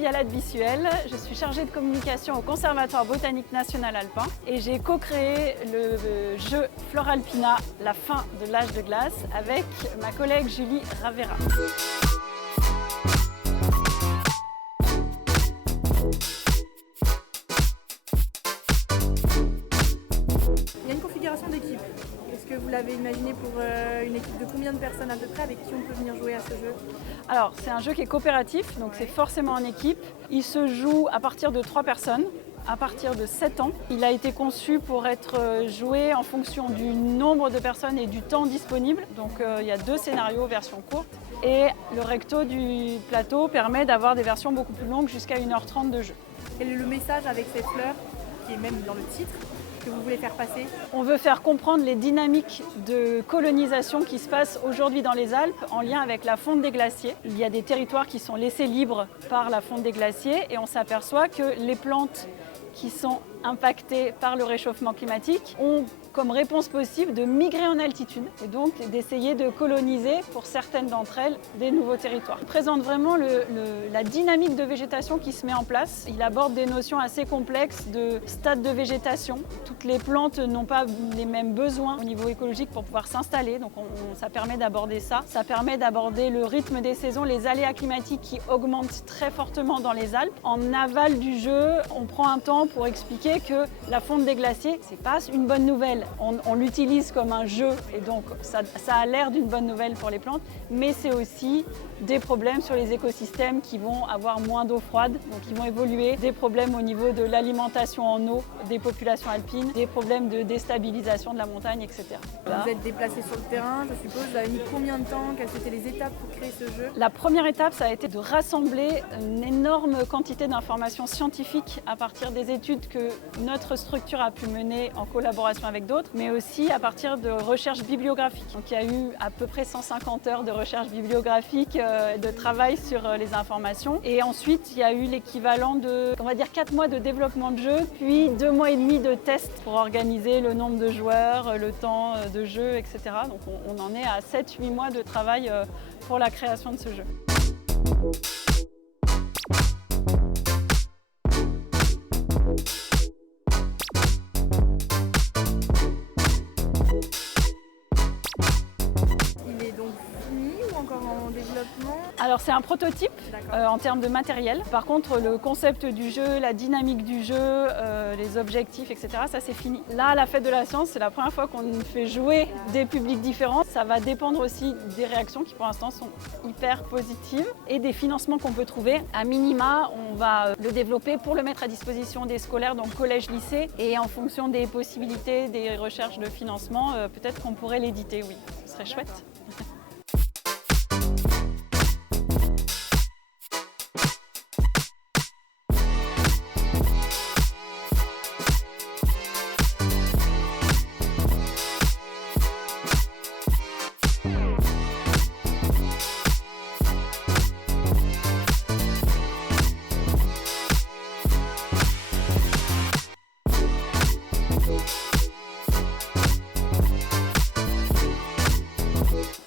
Sylvia Ladbissuel, je suis chargée de communication au Conservatoire botanique national alpin et j'ai co-créé le jeu Floralpina, la fin de l'âge de glace, avec ma collègue Julie Ravera. Il y a une configuration d'équipe. Est-ce que vous l'avez imaginé pour une équipe de combien de personnes à peu près avec qui on peut venir jouer à ce jeu? Alors, c'est un jeu qui est coopératif, donc c'est forcément en équipe. Il se joue à partir de 3 personnes, à partir de 7 ans. Il a été conçu pour être joué en fonction du nombre de personnes et du temps disponible. Donc, il y a 2 scénarios, version courte. Et le recto du plateau permet d'avoir des versions beaucoup plus longues, jusqu'à 1h30 de jeu. Quel est le message avec cette fleur, qui est même dans le titre, que vous voulez faire passer? On veut faire comprendre les dynamiques de colonisation qui se passent aujourd'hui dans les Alpes en lien avec la fonte des glaciers. Il y a des territoires qui sont laissés libres par la fonte des glaciers et on s'aperçoit que les plantes qui sont impactées par le réchauffement climatique ont comme réponse possible de migrer en altitude et donc d'essayer de coloniser pour certaines d'entre elles des nouveaux territoires. Il présente vraiment la dynamique de végétation qui se met en place. Il aborde des notions assez complexes de stade de végétation. Toutes les plantes n'ont pas les mêmes besoins au niveau écologique pour pouvoir s'installer, donc ça permet d'aborder ça. Ça permet d'aborder le rythme des saisons, les aléas climatiques qui augmentent très fortement dans les Alpes. En aval du jeu, on prend un temps pour expliquer que la fonte des glaciers, c'est pas une bonne nouvelle. On l'utilise comme un jeu et donc ça a l'air d'une bonne nouvelle pour les plantes, mais c'est aussi des problèmes sur les écosystèmes qui vont avoir moins d'eau froide, donc ils vont évoluer, des problèmes au niveau de l'alimentation en eau des populations alpines, des problèmes de déstabilisation de la montagne, etc. Vous êtes déplacé sur le terrain, je suppose. Vous avez mis combien de temps? Quelles étaient les étapes pour créer ce jeu? La première étape, ça a été de rassembler une énorme quantité d'informations scientifiques à partir des études que notre structure a pu mener en collaboration avec d'autres, mais aussi à partir de recherches bibliographiques. Donc il y a eu à peu près 150 heures de recherche bibliographique, de travail sur les informations. Et ensuite, il y a eu l'équivalent de, on va dire, 4 mois de développement de jeu, puis 2 mois et demi de tests pour organiser le nombre de joueurs, le temps de jeu, etc. Donc on en est à 7-8 mois de travail pour la création de ce jeu. En développement? Alors c'est un prototype en termes de matériel. Par contre le concept du jeu, la dynamique du jeu, les objectifs, etc. ça c'est fini. Là à la Fête de la Science, c'est la première fois qu'on fait jouer des publics différents. Ça va dépendre aussi des réactions qui pour l'instant sont hyper positives et des financements qu'on peut trouver. À minima, on va le développer pour le mettre à disposition des scolaires, donc collège, lycée, et en fonction des possibilités, des recherches de financement, peut-être qu'on pourrait l'éditer, oui, ce serait chouette.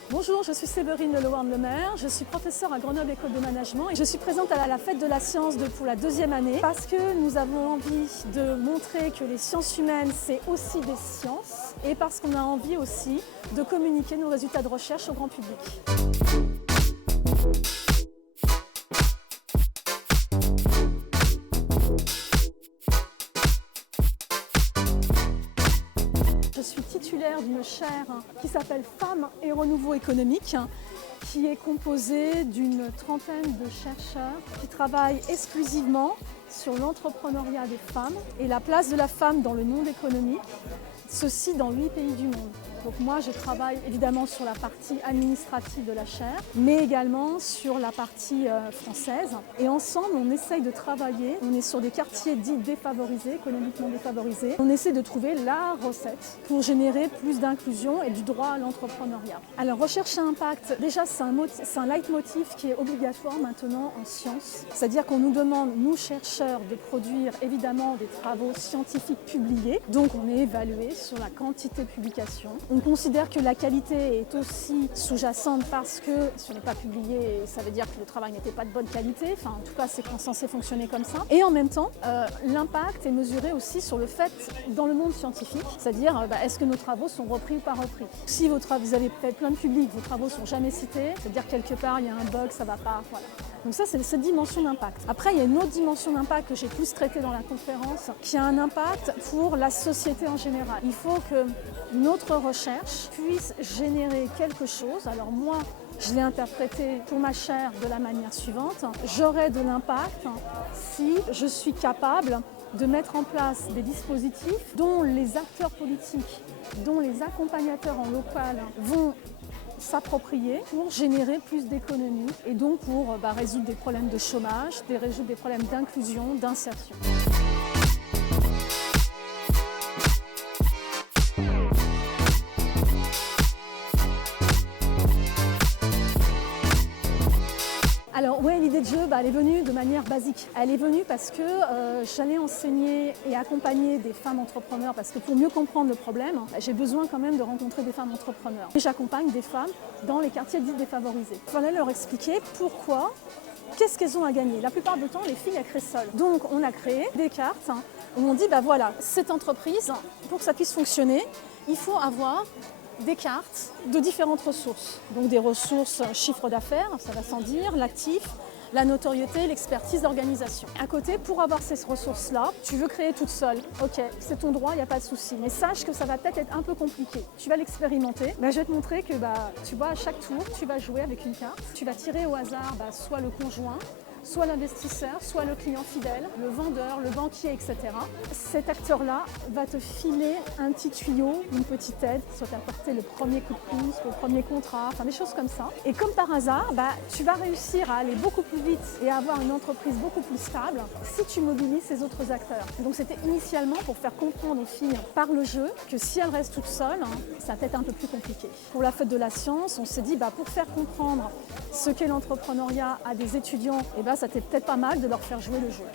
Bonjour, je suis Séverine Lelouarn-Lemaire, je suis professeure à Grenoble École de Management et je suis présente à la Fête de la Science pour la 2e année parce que nous avons envie de montrer que les sciences humaines c'est aussi des sciences et parce qu'on a envie aussi de communiquer nos résultats de recherche au grand public. Je suis titulaire d'une chaire qui s'appelle Femmes et renouveau économique, qui est composée d'une trentaine de chercheurs qui travaillent exclusivement sur l'entrepreneuriat des femmes et la place de la femme dans le monde économique, ceci dans 8 pays du monde. Donc moi, je travaille évidemment sur la partie administrative de la chaire, mais également sur la partie française. Et ensemble, on essaye de travailler. On est sur des quartiers dits défavorisés, économiquement défavorisés. On essaie de trouver la recette pour générer plus d'inclusion et du droit à l'entrepreneuriat. Alors, recherche à impact, déjà, c'est un leitmotiv qui est obligatoire maintenant en sciences. C'est-à-dire qu'on nous demande, nous chercheurs, de produire évidemment des travaux scientifiques publiés. Donc, on est évalué sur la quantité de publications. On considère que la qualité est aussi sous-jacente parce que si on n'est pas publié, ça veut dire que le travail n'était pas de bonne qualité. Enfin, en tout cas, c'est censé fonctionner comme ça. Et en même temps, l'impact est mesuré aussi sur le fait dans le monde scientifique, c'est-à-dire est-ce que nos travaux sont repris ou pas repris. Si vous avez fait plein de publics, vos travaux ne sont jamais cités, c'est-à-dire quelque part il y a un bug, ça ne va pas. Voilà. Donc ça, c'est cette dimension d'impact. Après, il y a une autre dimension d'impact que j'ai plus traitée dans la conférence, qui a un impact pour la société en général. Il faut que notre recherche puisse générer quelque chose. Alors moi, je l'ai interprété pour ma chaire de la manière suivante. J'aurai de l'impact si je suis capable de mettre en place des dispositifs dont les acteurs politiques, dont les accompagnateurs en local vont s'approprier pour générer plus d'économies et donc pour résoudre des problèmes de chômage, résoudre des problèmes d'inclusion, d'insertion. Alors ouais, l'idée de jeu, elle est venue de manière basique. Elle est venue parce que j'allais enseigner et accompagner des femmes entrepreneurs parce que pour mieux comprendre le problème, j'ai besoin quand même de rencontrer des femmes entrepreneurs. Et j'accompagne des femmes dans les quartiers dits défavorisés. Il fallait leur expliquer pourquoi, qu'est-ce qu'elles ont à gagner. La plupart du temps, les filles, elles créent seules. Donc on a créé des cartes où on dit, voilà, cette entreprise, pour que ça puisse fonctionner, il faut avoir des cartes de différentes ressources. Donc des ressources chiffre d'affaires, ça va sans dire, l'actif, la notoriété, l'expertise, l'organisation. À côté, pour avoir ces ressources-là, tu veux créer toute seule. Ok, c'est ton droit, il n'y a pas de souci. Mais sache que ça va peut-être être un peu compliqué. Tu vas l'expérimenter. Je vais te montrer que tu vois, à chaque tour, tu vas jouer avec une carte. Tu vas tirer au hasard soit le conjoint, soit l'investisseur, soit le client fidèle, le vendeur, le banquier, etc. Cet acteur-là va te filer un petit tuyau, une petite aide, soit t'apporter le premier coup de pouce, le premier contrat, enfin des choses comme ça. Et comme par hasard, tu vas réussir à aller beaucoup plus vite et à avoir une entreprise beaucoup plus stable si tu mobilises ces autres acteurs. Donc c'était initialement pour faire comprendre aux filles par le jeu que si elles restent toutes seules, ça peut être un peu plus compliqué. Pour la fête de la science, on s'est dit pour faire comprendre ce qu'est l'entrepreneuriat à des étudiants, ça t'est peut-être pas mal de leur faire jouer le jeu.